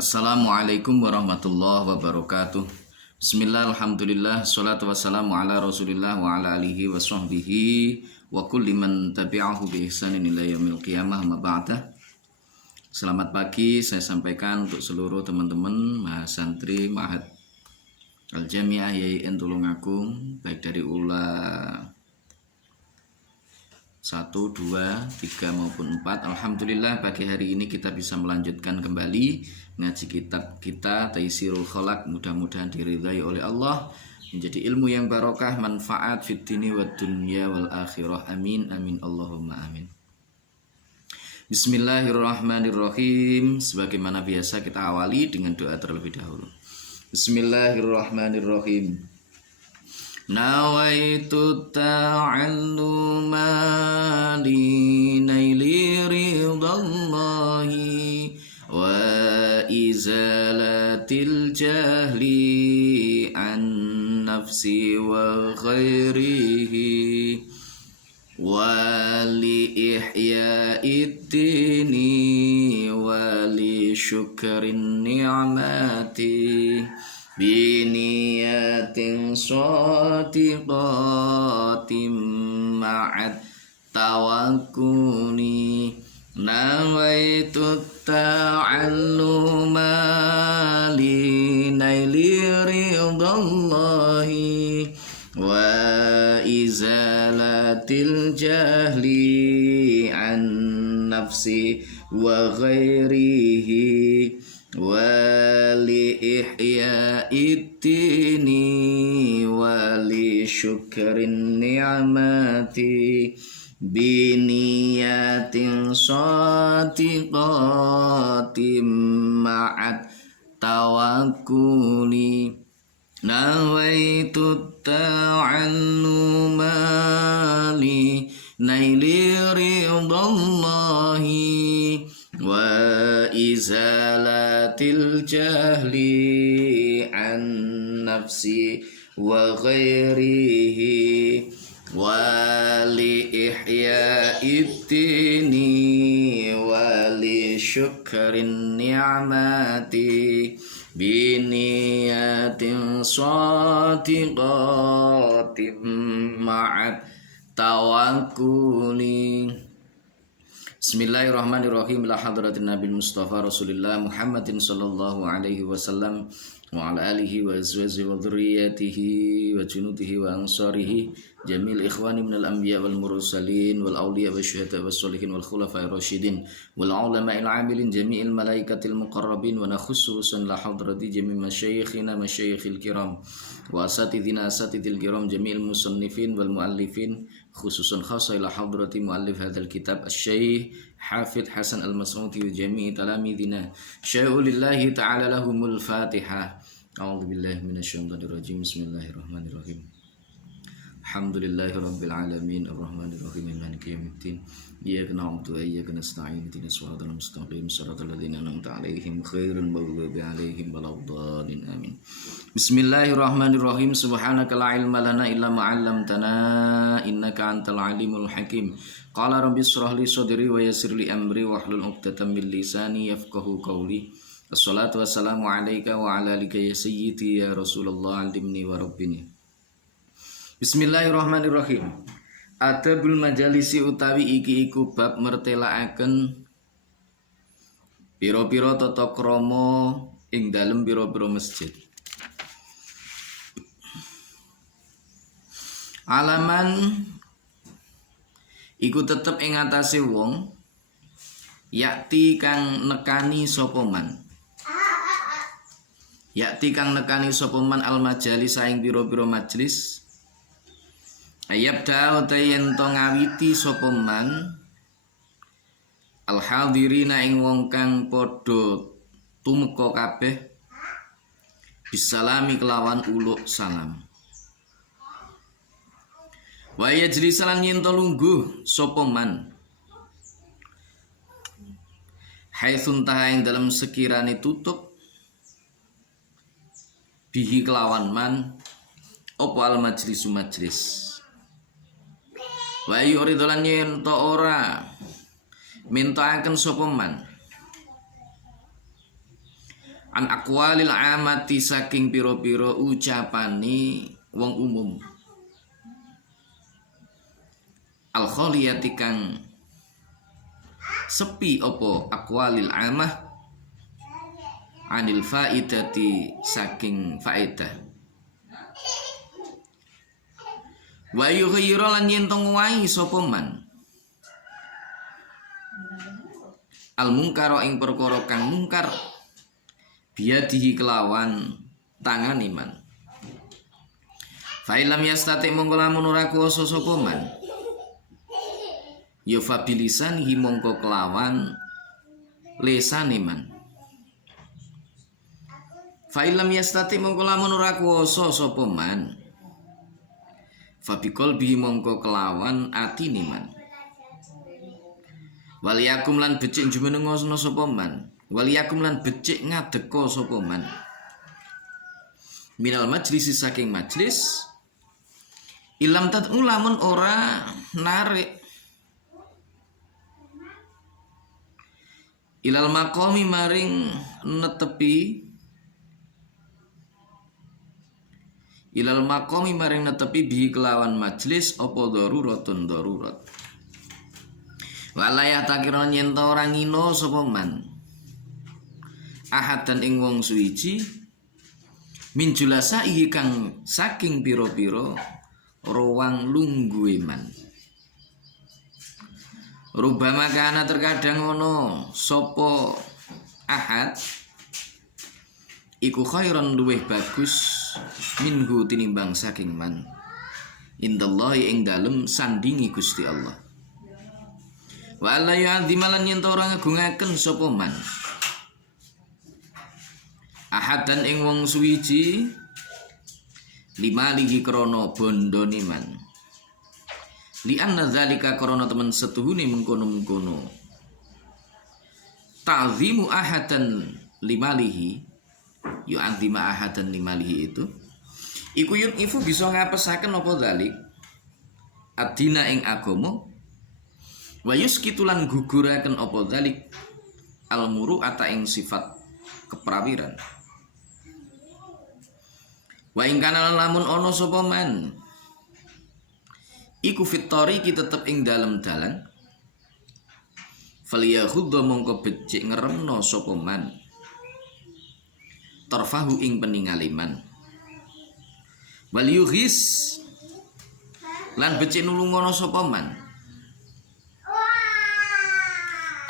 Assalamualaikum warahmatullahi wabarakatuh. Bismillah, alhamdulillah, salatu wassalamu ala rasulillah wa ala alihi wa sahbihi wa kulli man tabi'ahu bi ihsanin ila yaumil qiyamah ma ba'da. Selamat pagi saya sampaikan untuk seluruh teman-teman mahasantri Ma'had Al-Jami'ah YIN Tulungagung, baik dari ULA 1, 2, 3 maupun 4. Alhamdulillah pagi hari ini kita bisa melanjutkan kembali ngaji kitab kita Taisirul Khalaq. Mudah-mudahan diridhai oleh Allah, menjadi ilmu yang barokah, manfaat fid dini wad dunya wal akhirah. Amin amin Allahumma amin. Bismillahirrahmanirrahim. Sebagaimana biasa kita awali dengan doa terlebih dahulu. Bismillahirrahmanirrahim. Nawaitu ta'alluma li naili ridallahi wa izalatil jahli an nafsi wa ghairihi wa li ihya'id dini wa li syukrin ni'mati biniyatin shadiqatin ma'at tawakkuni nawaitu ta'alluma li naili ridallahi wa izalatil jahli an nafsi wa ghairihi wali ihya'id dini wali syukrin ni'mati biniyatin shadiqatin ma'at tawakkuli nawaitu ta'alluma li naili ridallahi wa izalatil jahli an nafsi wa ghairihi wa li ihya'id dini wa li syukrin ni'mati biniyatin shadiqatin ma'at tawakkuli. Bismillahirrahmanirrahim. La hadratin Nabi Mustafa Rasulullah Muhammadin sallallahu alaihi wasallam wa ala alihi wa azwajihi wa dhurriyyatihi wa junudihi wa ansarihi jamil ikhwani minal anbiya wal mursalin wal awliya wa syuhada was solihin wal khulafai rasyidin wal ulama'il amilin jami'il malaikatil muqarrabin wa nakhussusan la hadrati jami' masyayikhina masyayikhil kiram wa asatidina asatidil kiram jami'il musannifin wal muallifin khususan khasa ila hadrati muallif hadzal kitab asy-syaikh Hafidz Hasan Al-Mas'udi wa jami'i talamidina syai'ulillahi ta'ala lahumul Fatihah. A'udzu billahi minasyaitonir rajim. Bismillahirrahmanirrahim. Alhamdulillahi rabbil alamin arrahmanir rahim maliki yaumiddin iyyaka na'budu wa iyyaka nasta'in ihdinas siratal mustaqim siratal ladzina an'amta 'alaihim ghairil maghdubi 'alaihim waladdallin amin. Bismillahirrahmanirrahim. Subhanaka la ilma lana illa ma 'allamtana innaka antal alimul hakim. Qala rabbi shrah li sadri wa yassir li amri wahlul 'uqdatam min lisani yafqahu qawli. Wassalatu wassalamu 'alaika wa 'ala alika ya sayyidi ya Rasulullah 'allimni wa rabbini. Bismillahirrahmanirrahim. Adabul majalisi utawi iki iku bab mertelaaken pira-pira tata krama ing dalem pira-pira masjid. Alaman iku tetep ing atase wong yakti kang nekani sapa man. Yakti kang nekani sapa man al majalis saing pira-pira majelis. Ayabda utayen to ngawiti sapa man al hadirina ing wong kang padha tumeka kabeh bisalami kelawan uluk salam. Wa yajlis lan yen to lungguh sapa man haitsun taha ing dalem sekirane tutup bihi kelawan man opo al majlisu majlis. Wa yuridolan yen to ora minta akan sapa man An aqwalil amati saking pira-pira ucapane wong umum. Al khaliyati kang sepi apa aqwalil amah anil faidati saking faedah. Wa yughayyiru lan yen tong wae sapa man al mungkara ing perkara kang mungkar biadihi kelawan tangan iman. Fa ilam yastati mongko lamun ora kuwasa sapa man ya fa bilisanihi mongko kelawan lisan iman. Fa ilam yastati mongko lamun ora kuwasa sapa man fa biqalbi mongko kelawan atine man. Waliyakum lan becik jumenengono sapa man. Waliyakum lan becik ngadeka sapa man. Minal majlis saking majlis ilam tad'u lamun ora narik ilal maqami maring netepi ilal maqami maring netepi bihi kelawan majlis apa daruratun darurat. Walaya takiron yen ta ora ngino sapa man ahadan ing wong suwiji min julasaihi kang saking pira-pira ruang lungguhe man. Rubama kana terkadang ono sapa ahad iku khairan luweh bagus minhu tinimbang saking man indallahi ing dalem sandingi Gusti Allah. Wa la yu'adzimalan yen ora ngagungaken sapa man ahadan ing wong suwiji lima lihi krana bondone man li anna zalika krana temen setuhune mengkono-mengkono ta'zimu ahadan limalihi yu'adzima ahadan limalihi itu iku ifu bisa ngapesaken apa zalik adina ing agama wa yuskitulan guguraken apa zalik almuru ata ing sifat keprawiran. Wa ing kana lamun ana sapa man iku fitori ki tetep ing dalem dalan falyakhudhu mongko becik ngeremno sapa man tarfahu ing peningaliman wal yughis lan becik nulungono sapa man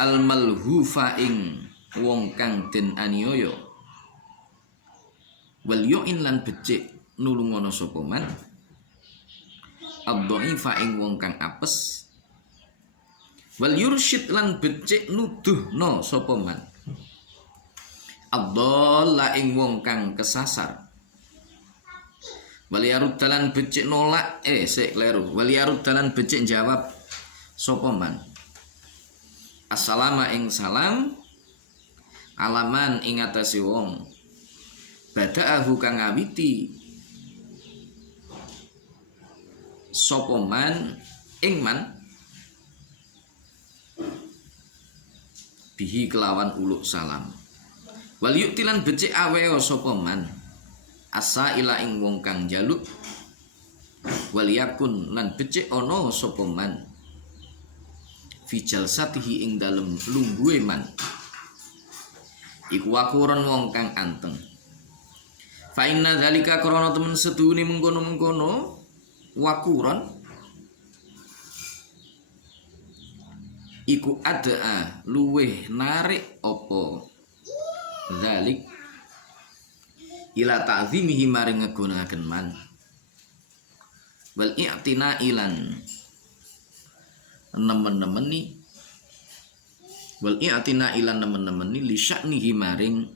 al malhufa ing wong kang den aniaya wal yu'in lan becik nulungono sapa man ad-dhaifa ing wong kang apes wal yursyid lan becik nuduhno sapa man ad-dhalla ing wong kang kesasar wal yarud dalan becik nolak kleru wal yarud dalan becik jawab sapa man assalamu ing salam alaman ing atase wong badaahu kang ngawiti sapa man ing man bihi kelawan uluk salam wal yuktilan becik aweo sapa man asa ila ing wong kang jaluk wal yakun lan becik ana sapa man fijal satihi ing dalem lungguhe man iku wakuran wong kang anteng fa inna zalika krana temen sedune mengkono-mengkono wakuran iku ada luweh narik apa zalik ila ta'zimihi maring ngegunakaken man wal i'tina ilan nemen-nemeni wal i'tina ilan nemen-nemeni li sya'nihi maring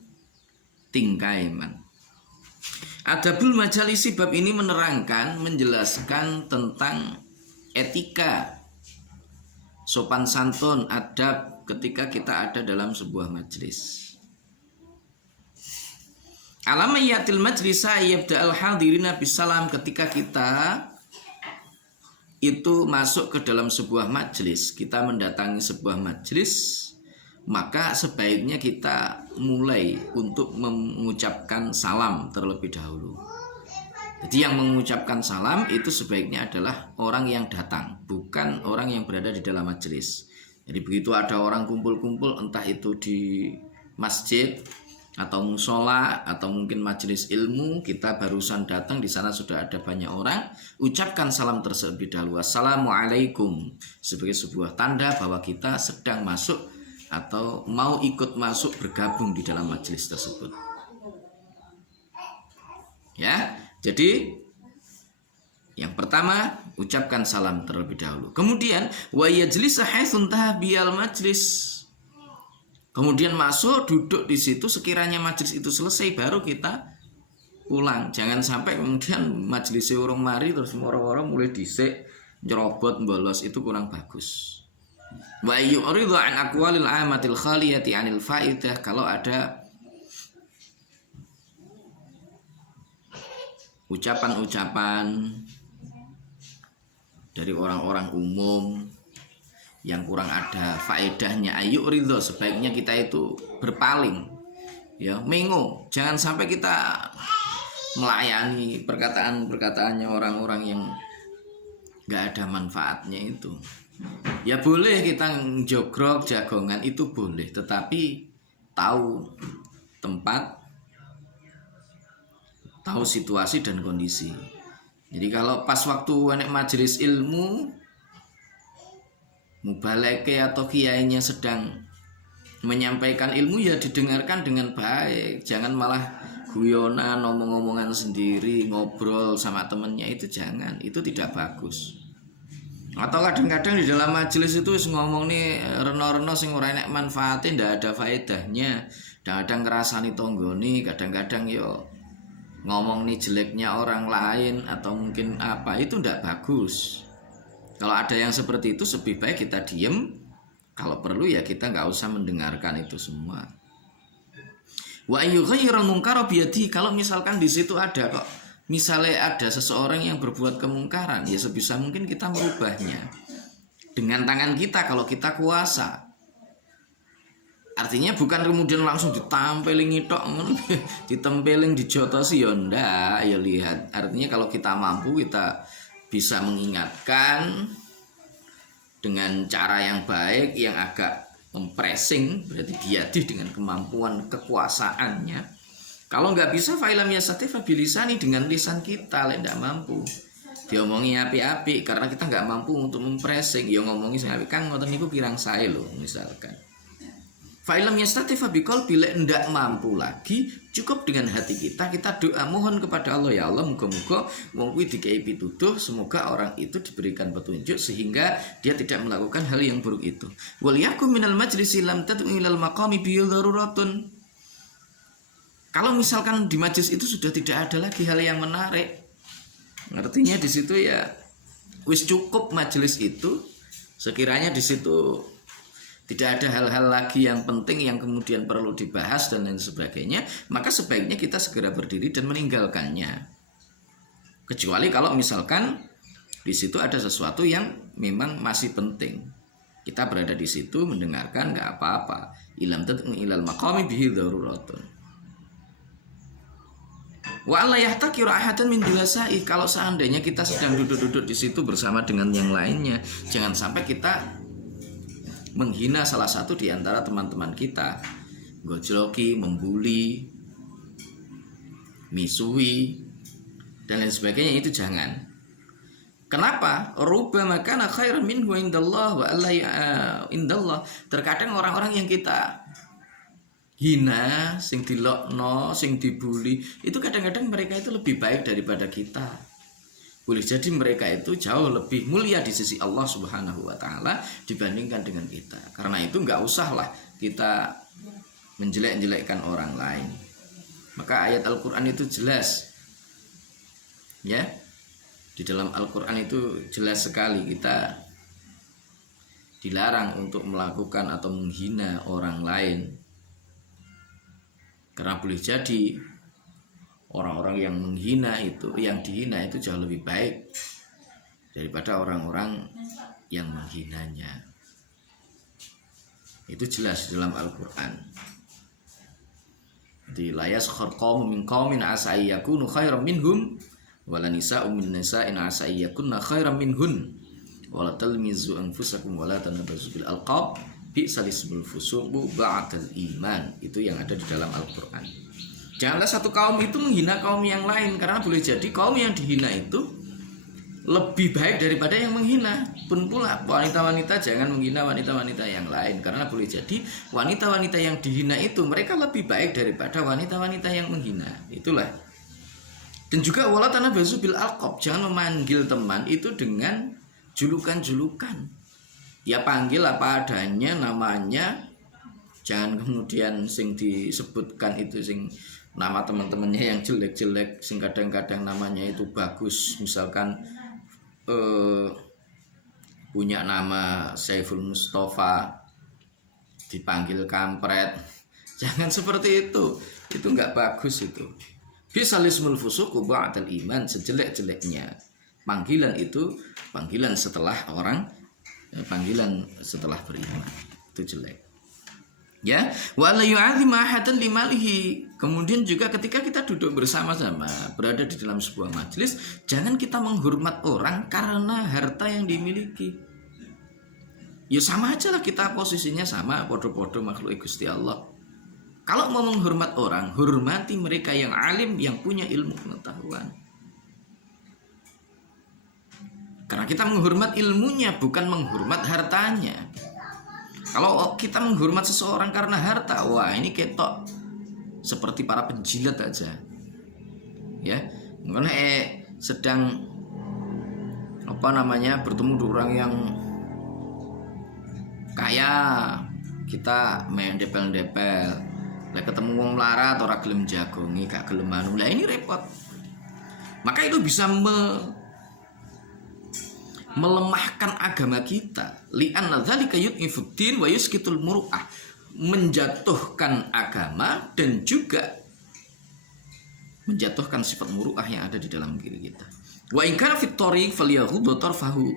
tingkai man. Adabul majalisi bab ini menerangkan menjelaskan tentang etika sopan santun adab ketika kita ada dalam sebuah majelis. Alamayatil majlisa yabda'al hadirina bisalam ketika kita itu masuk ke dalam sebuah majelis, kita mendatangi sebuah majelis, maka sebaiknya kita mulai untuk mengucapkan salam terlebih dahulu. Jadi yang mengucapkan salam itu sebaiknya adalah orang yang datang, bukan orang yang berada di dalam majelis. Jadi begitu ada orang kumpul-kumpul, entah itu di masjid atau musola atau mungkin majelis ilmu, kita barusan datang, di sana sudah ada banyak orang, ucapkan salam terlebih dahulu, assalamualaikum, sebagai sebuah tanda bahwa kita sedang masuk atau mau ikut masuk bergabung di dalam majelis tersebut. Ya, jadi yang pertama ucapkan salam terlebih dahulu. Kemudian wa yajlisa haitsu intaha biyal majlis. Kemudian masuk, duduk di situ, sekiranya majelis itu selesai baru kita pulang. Jangan sampai kemudian majelisnya urung mari terus moro-moro mulai dhisik nyerobot bolos, itu kurang bagus. Wa yu'ridu an aqwalil amatil khaliyati anil faidah. Kalau ada ucapan-ucapan dari orang-orang umum yang kurang ada faedahnya, ayu ridho, sebaiknya kita itu berpaling, ya, mengo. Jangan sampai kita melayani perkataan-perkataannya orang-orang yang nggak ada manfaatnya itu. Ya boleh kita jogrok jagongan, itu boleh, tetapi tahu tempat, tahu situasi dan kondisi. Jadi kalau pas waktu enek majelis ilmu, mubaleke atau kiainya sedang menyampaikan ilmu, ya didengarkan dengan baik. Jangan malah guyonan, ngomong-ngomongan sendiri, ngobrol sama temennya, itu jangan, itu tidak bagus. Atau kadang-kadang di dalam majelis itu ngomong nih reno-reno sing ora enek manfaatnya, ndak ada faedahnya. Kadang-kadang ngerasani tonggoni, kadang-kadang yo ngomong nih jeleknya orang lain atau mungkin apa, itu ndak bagus. Kalau ada yang seperti itu, lebih baik kita diem. Kalau perlu ya kita nggak usah mendengarkan itu semua. Wa ayyughayyirul munkara biyadihi. Kalau misalkan di situ ada kok, misalnya ada seseorang yang berbuat kemungkaran, ya sebisa mungkin kita merubahnya dengan tangan kita kalau kita kuasa. Artinya bukan kemudian langsung ditampeling tok, ditempeling, dijotosi, ya ndak, ya lihat. Artinya kalau kita mampu, kita bisa mengingatkan dengan cara yang baik, yang agak mempressing, berarti biadih dengan kemampuan kekuasaannya. Kalau nggak bisa, fa'ilam yastati fabilisani, dengan lisan kita, lek nggak mampu. Diomongi api-api karena kita nggak mampu untuk mempressing, ya ngomongi sing apik, Kang ngoten niku pirang sae lho, misalkan. Fa'ilam yastati fabiqalbi, bila ndak mampu lagi, cukup dengan hati kita, kita doa mohon kepada Allah, ya Allah, muga-muga wong kuwi dikai pituduh, semoga orang itu diberikan petunjuk sehingga dia tidak melakukan hal yang buruk itu. Wal yakum minal majlisi lam tad'u ilal maqami bi daruratun. Kalau misalkan di majlis itu sudah tidak ada lagi hal yang menarik, artinya di situ ya wis cukup majlis itu, sekiranya di situ tidak ada hal-hal lagi yang penting yang kemudian perlu dibahas dan lain sebagainya, maka sebaiknya kita segera berdiri dan meninggalkannya. Kecuali kalau misalkan di situ ada sesuatu yang memang masih penting, kita berada di situ mendengarkan, nggak apa-apa. Ilam tad'u ilal maqami bihi daruratun. Wa alla yahtakiru ahadan min julasai. Kalau seandainya kita sedang duduk-duduk di situ bersama dengan yang lainnya, jangan sampai kita menghina salah satu di antara teman-teman kita, gojloki, membuli, misui, dan lain sebagainya, itu jangan. Kenapa? Rubbama kana khairan minhu indallah wa alla indallah. Terkadang orang-orang yang kita hina, sing dilokno, sing dibuli, itu kadang-kadang mereka itu lebih baik daripada kita. Boleh jadi mereka itu jauh lebih mulia di sisi Allah Subhanahu wa ta'ala dibandingkan dengan kita. Karena itu nggak usahlah kita menjelek-jelekkan orang lain. Maka ayat Al-Quran itu jelas, ya, di dalam Al-Quran itu jelas sekali kita dilarang untuk melakukan atau menghina orang lain. Karena boleh jadi orang-orang yang menghina itu, yang dihina itu jauh lebih baik daripada orang-orang yang menghinanya. Itu jelas dalam Al-Quran. di layas qaumun min qaumin asa yakunu khairam minhum wala nisa'un min nisa'in asa yakunna khairam minhun wala talmizu anfusakum wala tanabazu bil alqab bi'sal ismul fusuqu ba'dal iman. Itu yang ada di dalam Al-Qur'an. Janganlah satu kaum itu menghina kaum yang lain, karena boleh jadi kaum yang dihina itu lebih baik daripada yang menghina. Pun pula wanita-wanita jangan menghina wanita-wanita yang lain, karena boleh jadi wanita-wanita yang dihina itu mereka lebih baik daripada wanita-wanita yang menghina. Itulah. Dan juga wala tanabazu bil alqab, jangan memanggil teman itu dengan julukan-julukan. Ya panggil apa adanya namanya, jangan kemudian sing disebutkan itu sing nama teman-temannya yang jelek-jelek, sing kadang-kadang namanya itu bagus, misalkan punya nama Saiful Mustafa dipanggil kampret. Jangan seperti itu nggak bagus itu. Bisalismul fusuqu ba'dal iman, sejelek-jeleknya panggilan itu panggilan setelah beriman, itu jelek. Ya, wa la yu'adzim ahadan limalihi. Kemudian juga ketika kita duduk bersama-sama, berada di dalam sebuah majelis, jangan kita menghormat orang karena harta yang dimiliki. Ya sama aja lah, kita posisinya sama, podo-podo makhluk Gusti Allah. Kalau mau menghormat orang, hormati mereka yang alim, yang punya ilmu pengetahuan. Karena kita menghormat ilmunya, bukan menghormat hartanya. Kalau kita menghormat seseorang karena harta, wah ini ketok seperti para penjilat aja. Ya, karena sedang bertemu dengan orang yang kaya, kita main depel-depel. Lah ketemu wong melarat ora gelem jagongi, gak gelem anu. Lah ini repot. Maka itu bisa melemahkan agama kita. Li'anna dzalika yud'ifuddin wa yusqitul muru'ah, menjatuhkan agama dan juga menjatuhkan sifat muru'ah yang ada di dalam diri kita. Wa in kana fit thariq falyaghuddu tarfahu.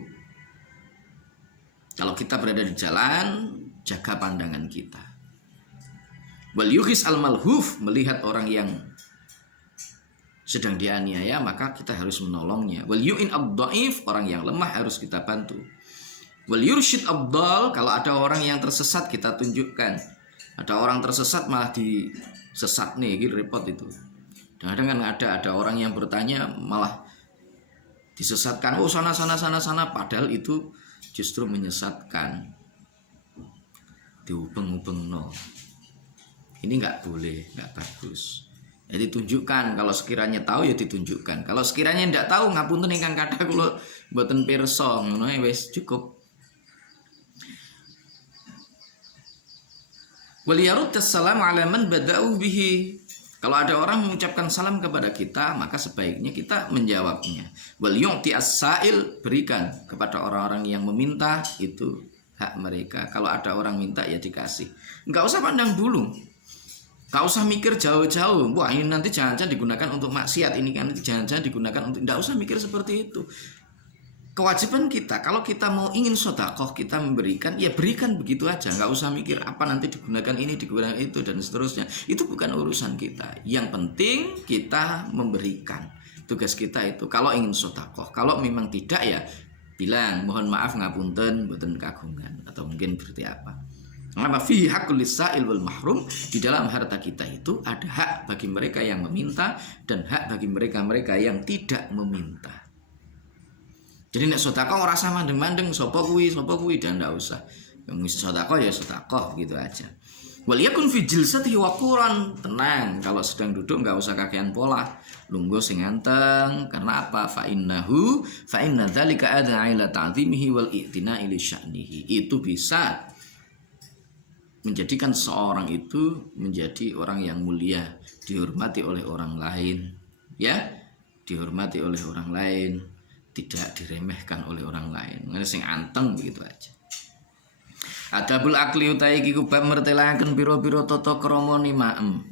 Kalau kita berada di jalan, jaga pandangan kita. Wal yughis al malhuf, melihat orang yang sedang dianiaya maka kita harus menolongnya. Wal yu'in ad-dhaif, orang yang lemah harus kita bantu. Wal yursyid ad-dhal, kalau ada orang yang tersesat kita tunjukkan. Ada orang tersesat malah disesat nih, gitu repot itu. Kadang-kadang ada orang yang bertanya malah disesatkan. Oh sana padahal itu justru menyesatkan. Diubeng-ubeng no. Ini nggak boleh, nggak bagus. Jadi tunjukkan, kalau sekiranya tahu ya ditunjukkan. Kalau sekiranya tidak tahu, ngapunten ingkang kathah kula mboten pirsa, ngono wis cukup. Wal yarud assalamu ala man bada'u bihi. Kalau ada orang mengucapkan salam kepada kita, maka sebaiknya kita menjawabnya. Wal yu'ti as-sa'il, berikan kepada orang-orang yang meminta, itu hak mereka. Kalau ada orang minta ya dikasih. Enggak usah pandang bulu. Gak usah mikir jauh-jauh. Wah ini nanti jangan-jangan digunakan untuk maksiat, ini kan jangan-jangan digunakan untuk. Tidak usah mikir seperti itu. Kewajiban kita, kalau kita mau ingin sedekah, kita memberikan, ya berikan begitu aja. Gak usah mikir apa nanti digunakan ini, digunakan itu dan seterusnya. Itu bukan urusan kita. Yang penting kita memberikan. Tugas kita itu. Kalau ingin sedekah, kalau memang tidak ya bilang mohon maaf ngapunten, mboten kagungan atau mungkin berarti apa. Maka fi haqqul lisa'il wal mahrum, di dalam harta kita itu ada hak bagi mereka yang meminta dan hak bagi mereka yang tidak meminta. Jadi nek sedekah ora usah mandeng-mandeng sapa kuwi dan ndak usah. Yang sedekah ya sedekah gitu aja. Wal yakun fi jilsatihi waquran, tenang kalau sedang duduk enggak usah kakean pola. Lungguh sing anteng, karena apa? Fa inna dzalika ad'a ila ta'zimihi wal i'tina'i li sya'nihi. Itu bisa menjadikan seorang itu menjadi orang yang mulia, dihormati oleh orang lain, ya, dihormati oleh orang lain, tidak diremehkan oleh orang lain. Ngene sing anteng begitu aja. Adabul akli utahe iki kubab mertelaken pira-pira tata krama nimaem.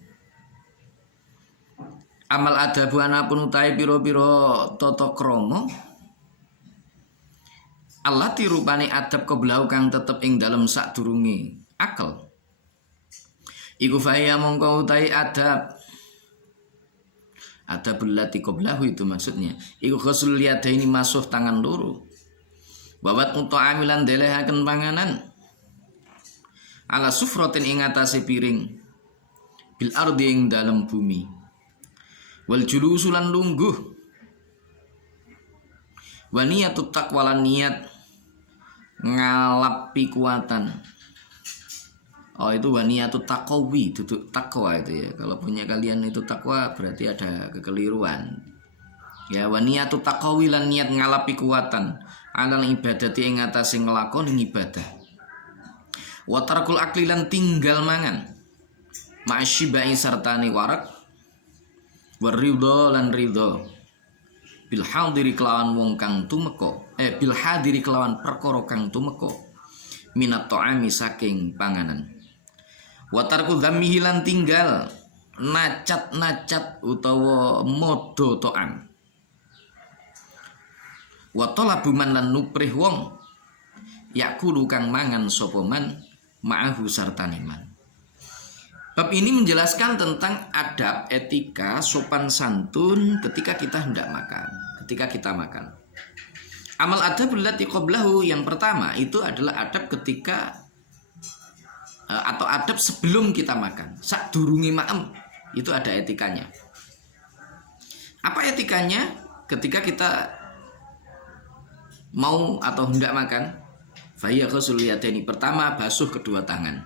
Amal adabu anapun utahe pira-pira tata krama Allah dirupani adab keblau kang tetep ing dalem sadurunge akal. Iku faya mongko utai adab lati qablahu itu maksudnya. Iku ghuslul yadaini masuh tangan loro. Wawat muta'amilan delehaken panganan. Ala sufratin ing atase piring. Bil ardi ing dalem bumi. Wal julusulan lungguh. Wa niyatut taqwa lan niat ngalapi kuatan. Oh itu waniyatut taqwi, duduk takwa itu ya. Kalau punya kalian itu takwa berarti ada kekeliruan. Ya waniyatut taqwi lan niat ngalapi kuatan. Alal ibadati ing atase nglakoni ibadah. Wa tarkul akli lan tinggal mangan. Ma'asyibai sartani warak. Waridho lan ridho. Bil hadiri kelawan wong kang tumeka. Bil hadiri kelawan perkara kang tumeka. Minat ta'ami saking panganan. Watarku dzammihi lan tinggal nacat-nacat utawa modo to'am. Wa talabu man lan nuprih wong yakulu kang mangan sapa man ma'ahu sartane man. Bab ini menjelaskan tentang adab, etika, sopan santun ketika kita hendak makan, ketika kita makan. Amal adabul lati qablahu yang pertama itu adalah adab ketika atau adab sebelum kita makan. Sak durungi ma'em itu ada etikanya. Apa etikanya? Ketika kita mau atau hendak makan, faya ghuslul yadaini, pertama basuh kedua tangan.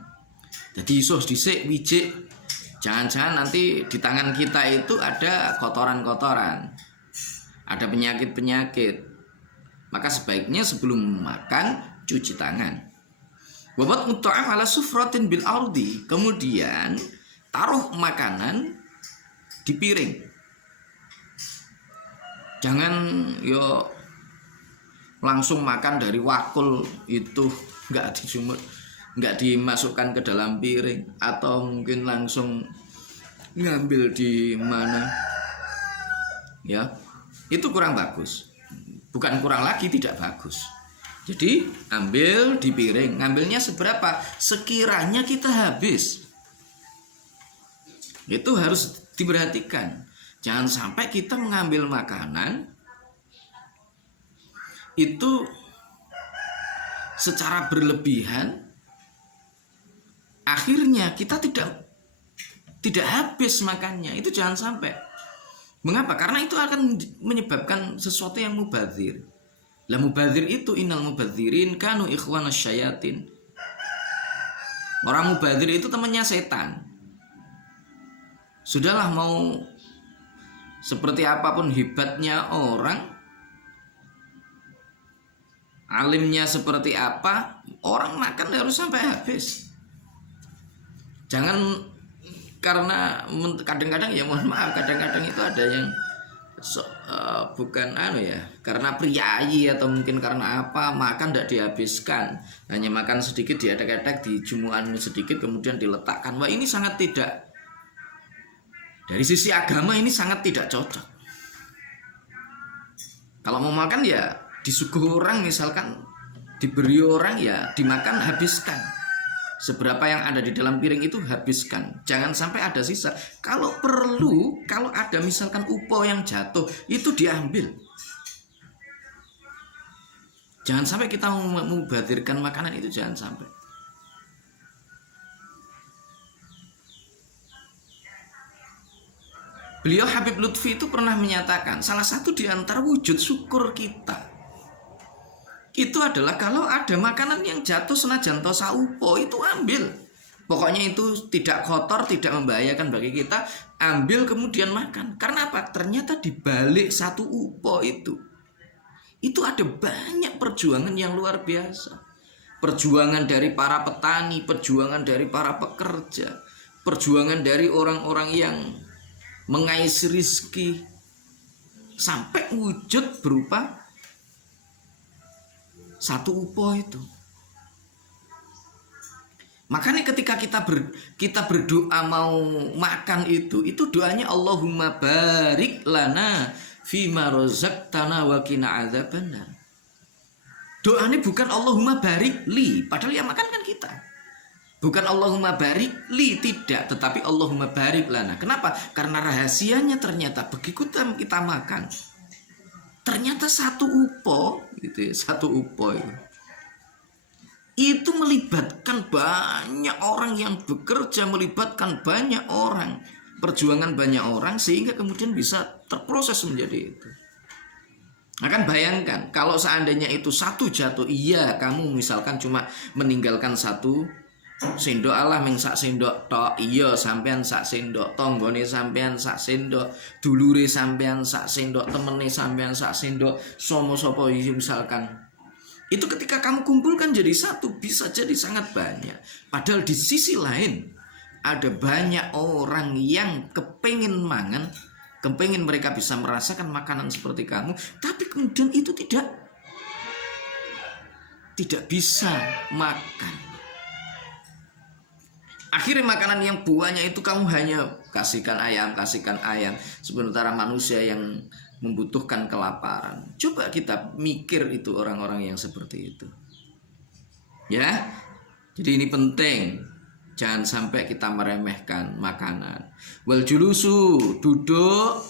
Jadi iso dhisik wijik. Jangan-jangan nanti di tangan kita itu ada kotoran-kotoran. Ada penyakit-penyakit. Maka sebaiknya sebelum makan cuci tangan. Wabat muta'am ala sufratin bil ardi. Kemudian taruh makanan di piring. Jangan yo langsung makan dari wakul itu, nggak dimasukkan ke dalam piring, atau mungkin langsung ngambil di mana. Ya, itu kurang bagus. Bukan kurang lagi, tidak bagus. Jadi ambil di piring, ngambilnya seberapa? Sekiranya kita habis. Itu harus diperhatikan. Jangan sampai kita mengambil makanan itu secara berlebihan, akhirnya kita tidak habis makannya. Itu jangan sampai. Mengapa? Karena itu akan menyebabkan sesuatu yang mubadzir. Lah mubadzir itu innal mubadzirin kanu ikhwanas syayatin. Orang mubadzir itu temannya setan. Sudahlah, mau seperti apapun hebatnya orang, alimnya seperti apa, orang makan harus sampai habis. Jangan karena kadang-kadang ya mohon maaf, kadang-kadang itu ada yang bukan karena priayi atau mungkin karena apa, makan tidak dihabiskan, hanya makan sedikit, diadek-adek, dijumuan sedikit kemudian diletakkan. Wah, ini sangat tidak, dari sisi agama ini sangat tidak cocok. Kalau mau makan ya disuguh orang, misalkan diberi orang ya dimakan, habiskan. Seberapa yang ada di dalam piring itu habiskan. Jangan sampai ada sisa. Kalau perlu, kalau ada misalkan upo yang jatuh, itu diambil. Jangan sampai kita membadirkan makanan itu, jangan sampai. Beliau Habib Lutfi itu pernah menyatakan, salah satu di antara wujud syukur kita itu adalah kalau ada makanan yang jatuh senajan to saupo, itu ambil. Pokoknya itu tidak kotor, tidak membahayakan bagi kita, ambil kemudian makan. Karena apa? Ternyata di balik satu upo itu ada banyak perjuangan yang luar biasa. Perjuangan dari para petani, perjuangan dari para pekerja, perjuangan dari orang-orang yang mengais rizki, sampai wujud berupa satu upo itu. Makanya ketika kita berdoa mau makan itu doanya Allahumma barik lana fima razaqtana wa qina adzabannar. Doanya bukan Allahumma barik li, padahal yang makan kan kita. Bukan Allahumma barik li, tidak, tetapi Allahumma barik lana. Kenapa? Karena rahasianya ternyata begitu kita makan, ternyata satu upo gitu ya, satu upo itu melibatkan banyak orang yang bekerja, melibatkan banyak orang, perjuangan banyak orang, sehingga kemudian bisa terproses menjadi itu. Nah kan bayangkan kalau seandainya itu satu jatuh, iya kamu misalkan cuma meninggalkan satu sendok, Allah ming sak sendok tok, iya sampean sak sendok, tonggone sampean sak sendok, dulure sampean sak sendok, temene sampean sak sendok, somo sopo misalkan. Itu ketika kamu kumpulkan jadi satu bisa jadi sangat banyak. Padahal di sisi lain ada banyak orang yang kepengen mangan, kepengen mereka bisa merasakan makanan seperti kamu, tapi kemudian itu tidak bisa makan. Akhirnya makanan yang buahnya itu kamu hanya kasihkan ayam. Sementara manusia yang membutuhkan kelaparan. Coba kita mikir itu orang-orang yang seperti itu. Ya. Jadi ini penting. Jangan sampai kita meremehkan makanan. Wal julusu, duduk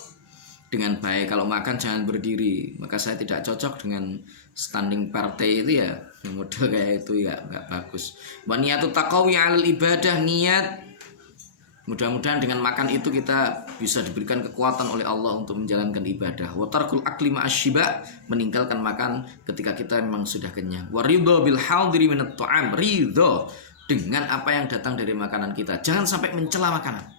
dengan baik. Kalau makan jangan berdiri. Maka saya tidak cocok dengan standing partai itu ya. Model kayak itu ya enggak bagus. Wa niyatu taqawi 'alal ibadah, niat mudah-mudahan dengan makan itu kita bisa diberikan kekuatan oleh Allah untuk menjalankan ibadah. Wa tarkul akli ma'asyiba, meninggalkan makan ketika kita memang sudah kenyang. Wa ridha bil hadiri minat ta'am, ridha dengan apa yang datang dari makanan kita. Jangan sampai mencela makanan.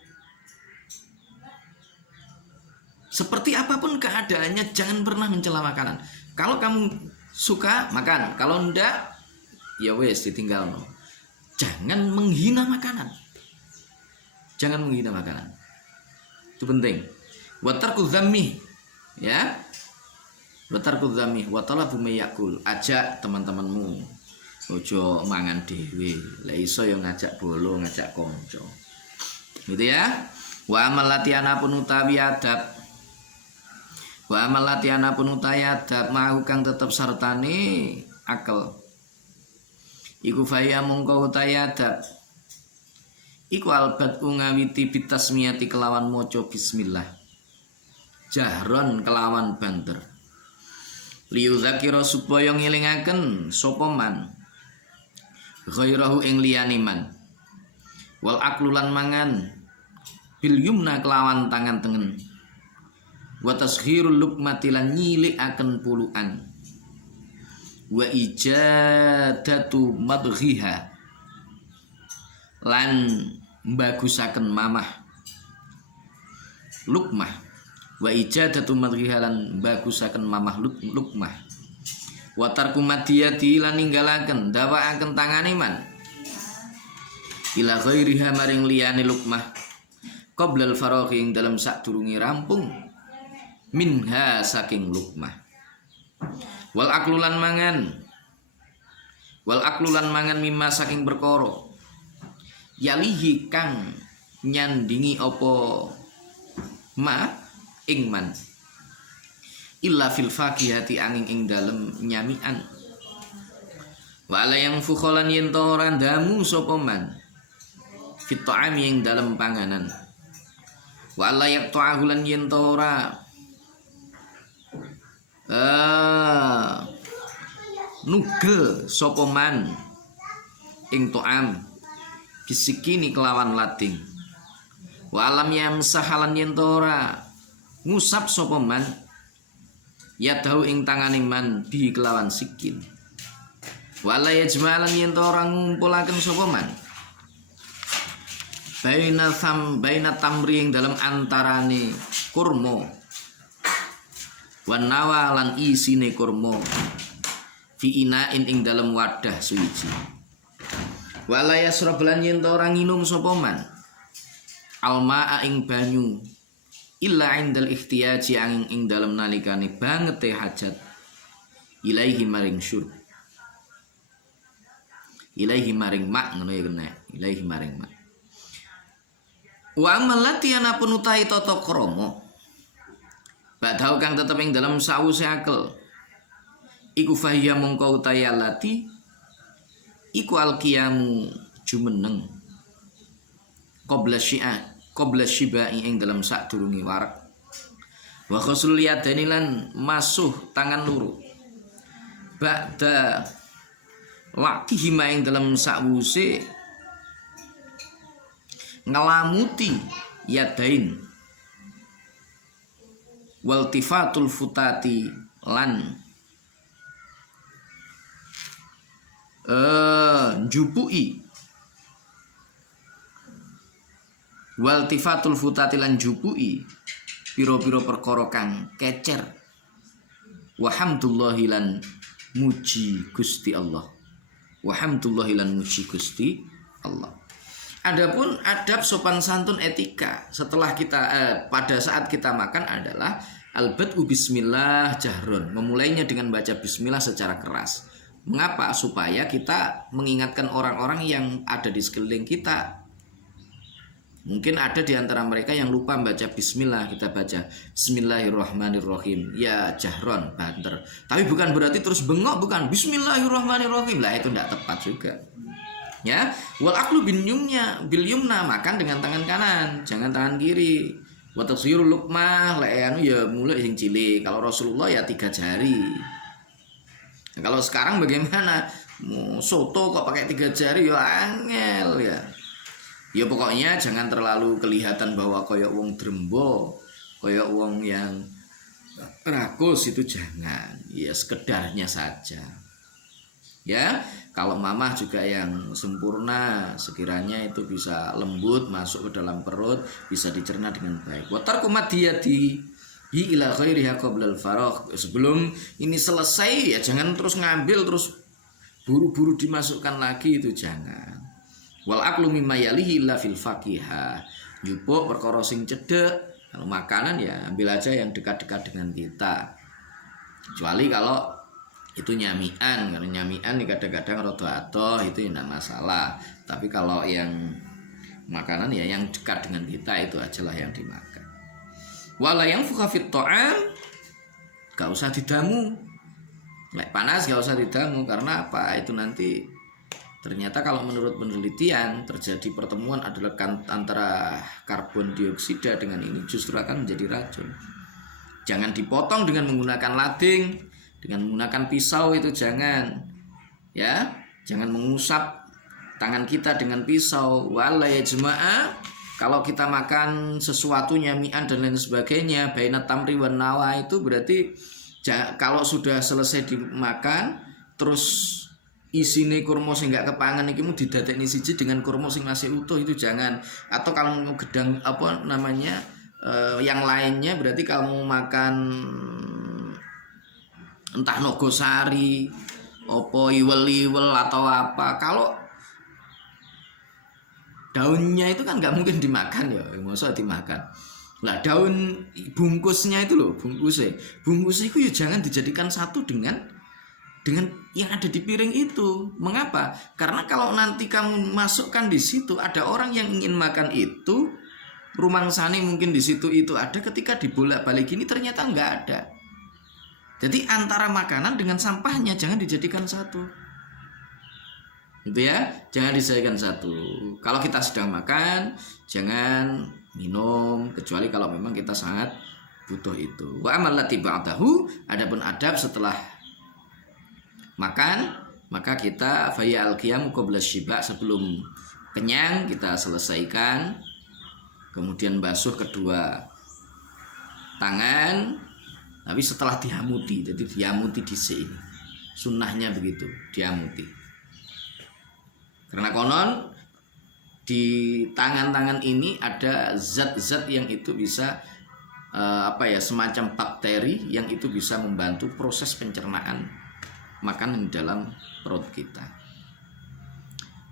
Seperti apapun keadaannya, jangan pernah mencela makanan. Kalau kamu suka makan, kalau enggak ya wes ditinggal. Jangan menghina makanan. Jangan menghina makanan. Itu penting. Wa tarku dzammi, ya. Wa tarku dzammi wa talabu mayakul. Ajak teman-temanmu. Ojo mangan dhewe. Lah iso yo ngajak bolo, ngajak kanca. Gitu ya. Wa amal latihana pun utawi adab. Wa amal latihana pun utawi adab mau kang tetep sartane akal. Iku faya mongko utawi adab. Iku albat ngawiti bitasmiyati kelawan moco bismillah, jahron kelawan banter, liyudzakira supaya ngelingaken sapa man ghairahu ing liyane man, wal aklulan mangan bil yumna kelawan tangan tengen, wa tashhirul luqmati lan nyilikaken pulukan, wa ijadatu madghiha lan bagusaken mamah lukmah, wa ijadatu madghihalan bagusaken mamah lukmah, wa tarku madiyati lan ninggalaken dawaaken tangane man ila ghairiha maring liyane lukmah qoblal faraghi ing dalem sadurunge rampung minha saking lukmah, wal aklulan mangan mimma saking perkara yalihi kang nyandingi apa ma ing man illa fil fakihati angin ing dalem nyamian, wala yang fukholan yen to ora ndamu sapa man fit ta'ami ing dalem panganan, wala yak ta'ahulan yen to ora nugel sapa man ing ta'am bisikini kelawan lading, wa alam yamsahalan yen ora ngusap sapa man ya tahu ing tangane man bi kelawan sikin, wala yajmalan yen ora ngumpulaken sapa man baina tamri ing dalam antarane kurma wan nawa lan isine kurma fi inain ing dalam wadah suci, wala yasrablan yen ora nginum sapa man almaa ing banyu illa indal ikhtiyaji angin ing dalem nalikane bangete hajat ilaihi maring syurb, ilaihi maring mak ngono ya kena, ilaihi maring mak. Wa amal latiyana penutai tata krama badhau kang tetep ing dalem sawuse akel iku fahiya mongko utaya lati iku alqiyamu jumeneng qabla syibai ing dalam sadurunge warak wa khusul yadani lan masuh tangan loro ba'da waqihima ing dalam sakwuse ngelamuti yadain waltifatul futati lan njupui waltifatul futati lan njupui piro-piro perkara kang kecer wahamdullahi lan muji Gusti Allah wahamdullahi lan muji Gusti Allah. Adapun adab sopan santun etika setelah kita pada saat kita makan adalah albad'u bismillah jahron, memulainya dengan baca bismillah secara keras. Mengapa? Supaya kita mengingatkan orang-orang yang ada di sekeliling kita. Mungkin ada di antara mereka yang lupa baca bismillah, kita baca bismillahirrahmanirrahim ya jahron banter. Tapi bukan berarti terus bengok, bukan bismillahirrahmanirrahim lah, itu tidak tepat juga. Ya, wal aklu bil yumna, makan dengan tangan kanan, jangan tangan kiri. Wa tasyirul luqmah anu ya mulai yang cilik. Kalau Rasulullah ya 3 jari. Nah, kalau sekarang bagaimana? Soto kok pakai 3 jari ya angel ya. Ya pokoknya jangan terlalu kelihatan bahwa koyok wong drembo, koyok wong yang rakus, itu jangan. Ya sekedarnya saja. Ya, kalau mamah juga yang sempurna, sekiranya itu bisa lembut masuk ke dalam perut, bisa dicerna dengan baik. Wa tarku madiyati ila khairiha qabla al-faragh. Sebelum ini selesai ya jangan terus ngambil terus buru-buru dimasukkan lagi, itu jangan. Wal aqlu mimma yalihi illa fil faqihah. Njupuk perkara sing cedhek. Kalau makanan ya ambil aja yang dekat-dekat dengan kita. Kecuali kalau itu nyamian, karena nyamian nih kadang-kadang rada atoh, itu tidak masalah. Tapi kalau yang makanan ya yang dekat dengan kita, itu ajalah yang dimakan. Wala yang fukhafit ta'am, gak usah didamu. Lek panas gak usah didamu, karena apa? Itu nanti ternyata kalau menurut penelitian terjadi pertemuan adalah antara karbon dioksida dengan ini justru akan menjadi racun. Jangan dipotong dengan menggunakan lading, dengan menggunakan pisau, itu jangan. Ya, jangan mengusap tangan kita dengan pisau. Wala ya jemaah, kalau kita makan sesuatu nyamian dan lain sebagainya, baina tamri wan nawa, itu berarti kalau sudah selesai dimakan terus isine kurma sing gak kepangan iki mu didadekne siji dengan kurma sing masih utuh, itu jangan. Atau kalau mau gedang apa namanya yang lainnya, berarti kamu makan entah nogosari, opo iwel-iwel atau apa, kalau daunnya itu kan nggak mungkin dimakan ya, masa dimakan. Lah daun bungkusnya itu loh, bungkusnya itu ya jangan dijadikan satu dengan yang ada di piring itu. Mengapa? Karena kalau nanti kamu masukkan di situ, ada orang yang ingin makan itu, rumangsane mungkin di situ itu ada, ketika dibolak-balik ini ternyata nggak ada. Jadi antara makanan dengan sampahnya jangan dijadikan satu. Gitu ya, jangan dijadikan satu. Kalau kita sedang makan, jangan minum kecuali kalau memang kita sangat butuh itu. Wa amal lati ba'dahu, adapun adab setelah makan, maka kita faya al-qiyam qabla syiba, sebelum kenyang kita selesaikan. Kemudian basuh kedua tangan, tapi setelah dihamuti. Jadi dihamuti di sini. Sunnahnya begitu, dihamuti. Karena konon di tangan-tangan ini ada zat-zat yang itu bisa semacam bakteri yang itu bisa membantu proses pencernaan makanan di dalam perut kita.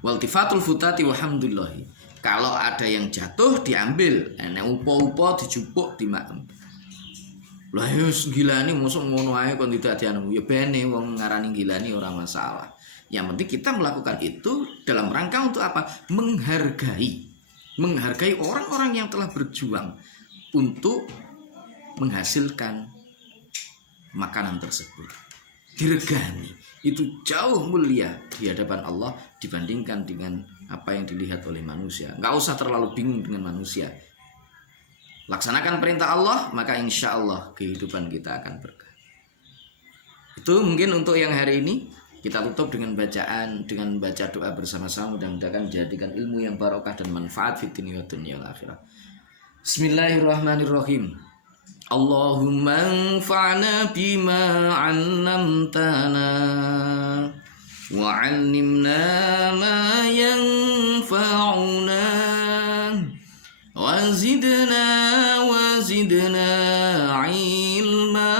Waltifatul futati walhamdulillah. Kalau ada yang jatuh diambil, nek upo-upo dijupuk dimakan. Lah wis gilani mosok ngono ae kon didadian. Ya bene wong ngarani gilani ora masalah. Yang penting kita melakukan itu dalam rangka untuk apa? Menghargai orang-orang yang telah berjuang untuk menghasilkan makanan tersebut. Diregani, itu jauh mulia di hadapan Allah dibandingkan dengan apa yang dilihat oleh manusia. Nggak usah terlalu bingung dengan manusia. Laksanakan perintah Allah, maka insya Allah kehidupan kita akan berkah. Itu mungkin untuk yang hari ini. Kita tutup dengan baca doa bersama-sama. Mudah-mudahan jadikan ilmu yang barokah dan manfaat fid dunya wa dunya akhirah. Bismillahirrahmanirrahim. Allahumma anfa'na bima 'allamtana wa 'allimna ma yanfa'una wa zidna ilma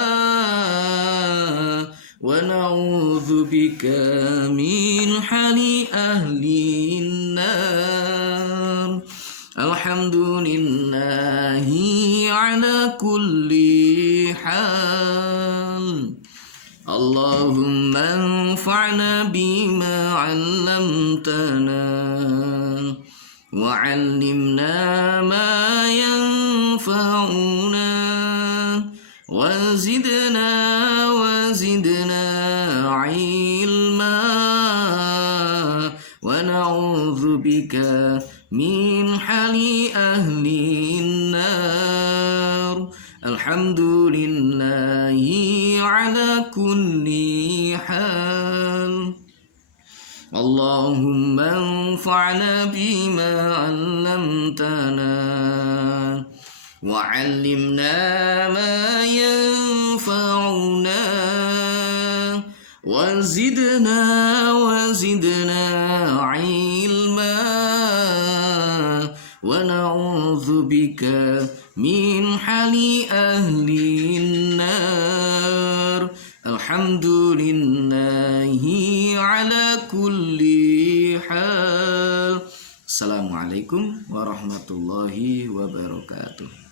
wa na'udzu bika min hali ahlin nar. Alhamdulillahi ala kulli hal. Allahumma anfa'na bima 'allamtana wa 'allimna ma yanfa'una wa zidna ilma wa na'udzu bika min hali ahlin nar. Alhamdulillahi ala kulli hal. Allahumma anfa'na bima 'allamtana wa 'allimna ma yanfa'una wa zidna ilma wa na'udzu bika min hali ahlin nar. Alhamdulillahi ala kulli hal. Assalamualaikum warahmatullahi wabarakatuh.